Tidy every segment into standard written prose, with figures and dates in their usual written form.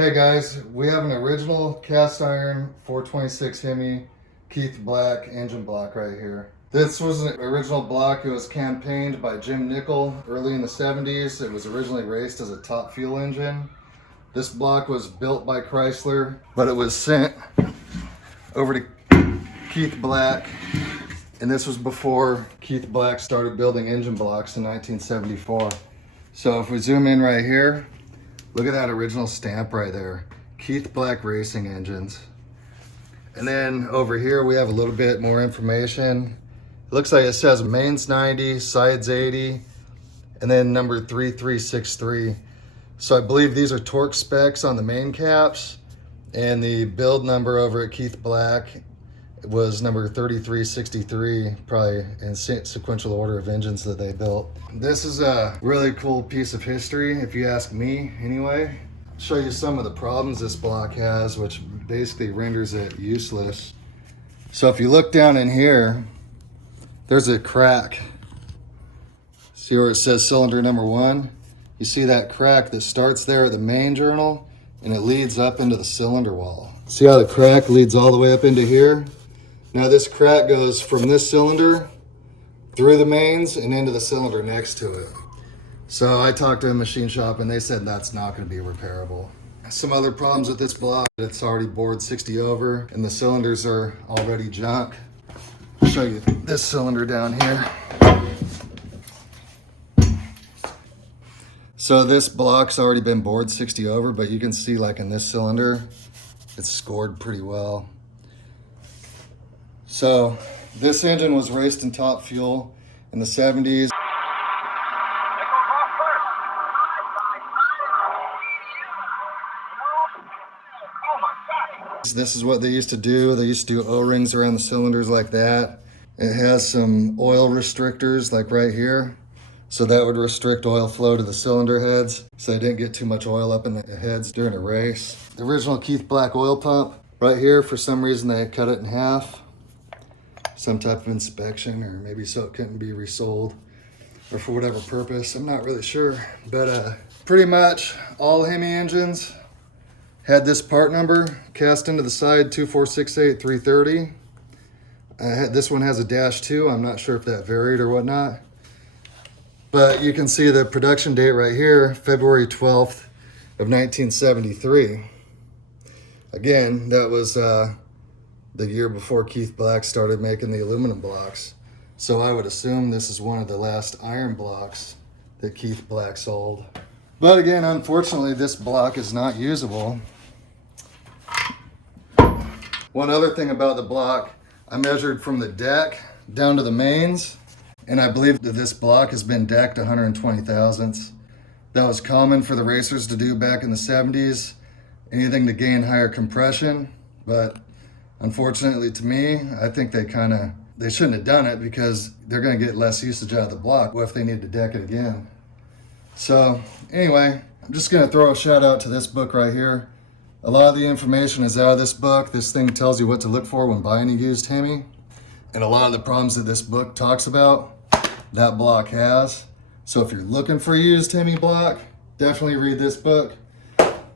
Hey guys, we have an original cast iron 426 Hemi Keith Black engine block right here. This was an original block. It was campaigned by Jim Nickel early in the 70s. It was originally raced as a top fuel engine. This block was built by Chrysler, but it was sent over to Keith Black, and this was before Keith Black started building engine blocks in 1974. So if we zoom in right here, look at that original stamp right there. Keith Black Racing Engines. And then over here we have a little bit more information. It looks like it says mains 90, sides 80, and then number 3363. So I believe these are torque specs on the main caps, and the build number over at Keith Black was number 3363, probably in sequential order of engines that they built. This is a really cool piece of history, if you ask me anyway. I'll show you some of the problems this block has, which basically renders it useless. So if you look down in here, there's a crack. See where it says cylinder number 1? You see that crack that starts there at the main journal and it leads up into the cylinder wall. See how the crack leads all the way up into here? Now this crack goes from this cylinder through the mains and into the cylinder next to it. So I talked to a machine shop and they said that's not going to be repairable. Some other problems with this block, it's already bored 60 over and the cylinders are already junk. I'll show you this cylinder down here. So this block's already been bored 60 over, but you can see like in this cylinder, it's scored pretty well. So this engine was raced in top fuel in the 70s. This is what they used to do. They used to do O-rings around the cylinders like that. It has some oil restrictors like right here. So that would restrict oil flow to the cylinder heads, so they didn't get too much oil up in the heads during a race. The original Keith Black oil pump, right here, for some reason they cut it in half. Some type of inspection, or maybe so it couldn't be resold, or for whatever purpose, I'm not really sure. But pretty much all Hemi engines had this part number cast into the side, 2468330. This one has a -2, I'm not sure if that varied or whatnot. But you can see the production date right here, February 12th of 1973. Again, that was the year before Keith Black started making the aluminum blocks. So I would assume this is one of the last iron blocks that Keith Black sold. But again, unfortunately, this block is not usable. One other thing about the block, I measured from the deck down to the mains, and I believe that this block has been decked 120 thousandths. That was common for the racers to do back in the 70s, anything to gain higher compression. But unfortunately to me, I think they shouldn't have done it because they're gonna get less usage out of the block. What if they need to deck it again? So anyway, I'm just gonna throw a shout out to this book right here. A lot of the information is out of this book. This thing tells you what to look for when buying a used Hemi. And a lot of the problems that this book talks about, that block has. So if you're looking for a used Hemi block, definitely read this book.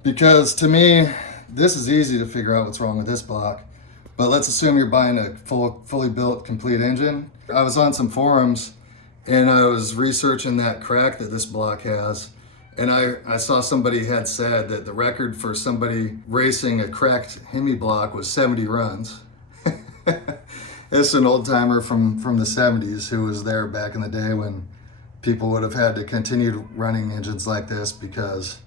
Because to me, this is easy to figure out what's wrong with this block. But let's assume you're buying a fully built, complete engine. I was on some forums and I was researching that crack that this block has. And I saw somebody had said that the record for somebody racing a cracked Hemi block was 70 runs. It's an old timer from the 70s who was there back in the day when people would have had to continue running engines like this because,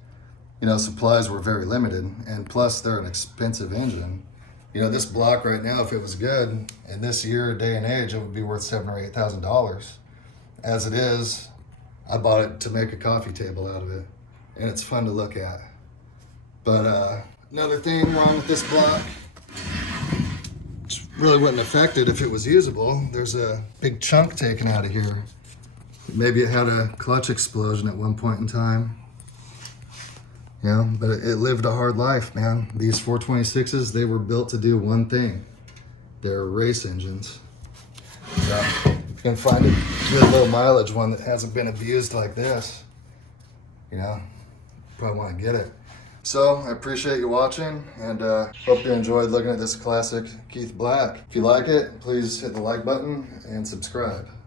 you know, supplies were very limited, and plus they're an expensive engine. You know, this block right now, if it was good in this year, day and age, it would be worth $7,000 or $8,000. As it is, I bought it to make a coffee table out of it, and it's fun to look at. But another thing wrong with this block, really wouldn't affect it if it was usable. There's a big chunk taken out of here. Maybe it had a clutch explosion at one point in time. You know, but it lived a hard life, man. These 426s, they were built to do one thing. They're race engines. So you can find a good low mileage one that hasn't been abused like this. You know, probably want to get it. So I appreciate you watching, and hope you enjoyed looking at this classic Keith Black. If you like it, please hit the like button and subscribe.